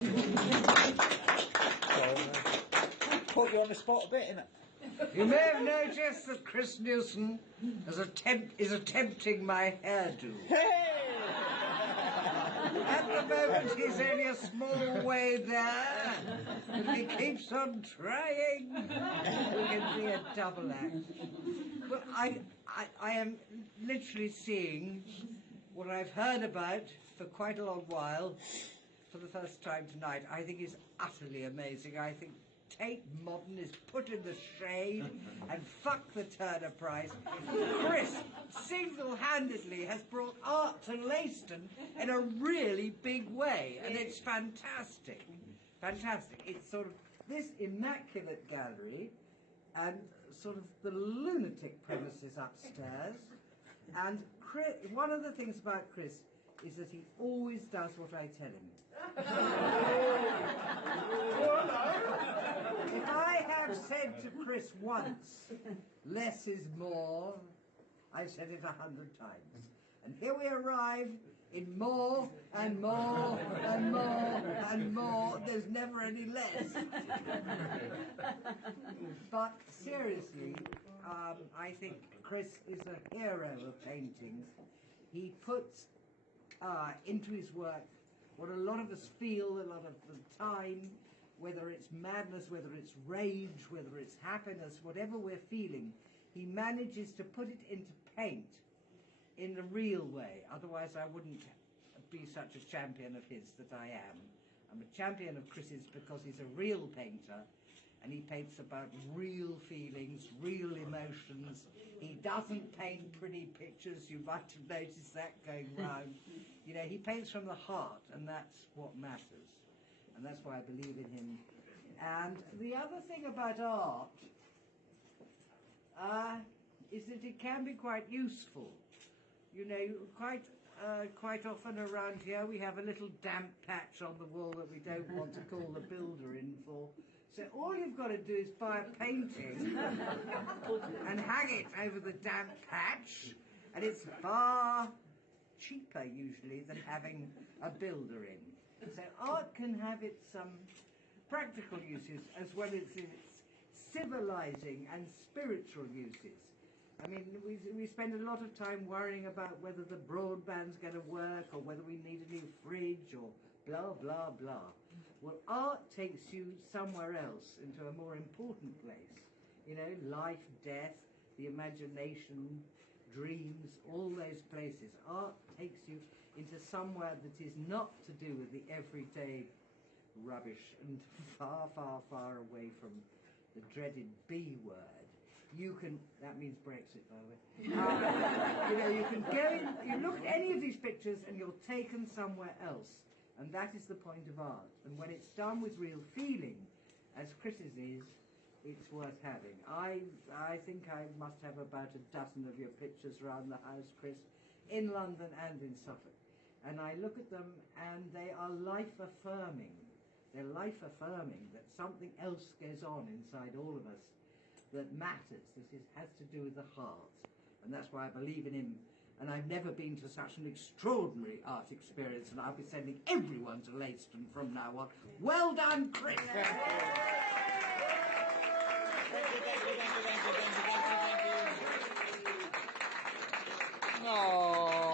Put you on the spot a bit, innit? You may have noticed that Chris Newson is attempting my hairdo. Hey! At the moment he's only a small way there, but if he keeps on trying, we can be a double act. Well, I am literally seeing what I've heard about for quite a long while for the first time tonight. I think it's utterly amazing. I think Tate Modern is put in the shade and fuck the Turner Prize. Chris single-handedly has brought art to Leiston in a really big way, and it's fantastic. Fantastic. It's sort of this immaculate gallery and sort of the lunatic premises upstairs. And Chris, one of the things about Chris is that he always does what I tell him. If I have said to Chris once, less is more, I've said it 100 times. And here we arrive in more and more and more and more. There's never any less. But seriously, I think Chris is a hero of paintings. He puts into his work what a lot of us feel a lot of the time, whether it's madness, whether it's rage, whether it's happiness, whatever we're feeling, he manages to put it into paint in the real way. Otherwise I wouldn't be such a champion of his that I am. I'm a champion of Chris's because he's a real painter, and he paints about real feelings, real emotions. He doesn't paint pretty pictures. You might have noticed that going round. You know, he paints from the heart, and that's what matters. And that's why I believe in him. And the other thing about art is that it can be quite useful. You know, quite often around here we have a little damp patch on the wall that we don't want to call the builder in for. So all you've got to do is buy a painting and hang it over the damp patch, and it's far cheaper usually than having a builder in. So art can have its practical uses as well as its civilizing and spiritual uses. I mean, we spend a lot of time worrying about whether the broadband's going to work or whether we need a new fridge or blah, blah, blah. Well, art takes you somewhere else, into a more important place. You know, life, death, the imagination, dreams, all those places. Art takes you into somewhere that is not to do with the everyday rubbish and far, far, far away from the dreaded B word. You can, that means Brexit, by the way. You know, you can go in, you look at any of these pictures and you're taken somewhere else. And that is the point of art. And when it's done with real feeling, as Chris's is, it's worth having. I think I must have about a dozen of your pictures around the house, Chris, in London and in Suffolk. And I look at them and they are life-affirming. They're life-affirming that something else goes on inside all of us that matters. This has to do with the heart. And that's why I believe in him. And I've never been to such an extraordinary art experience, and I'll be sending everyone to Leiston from now on. Well done, Chris! Thank you. Aww.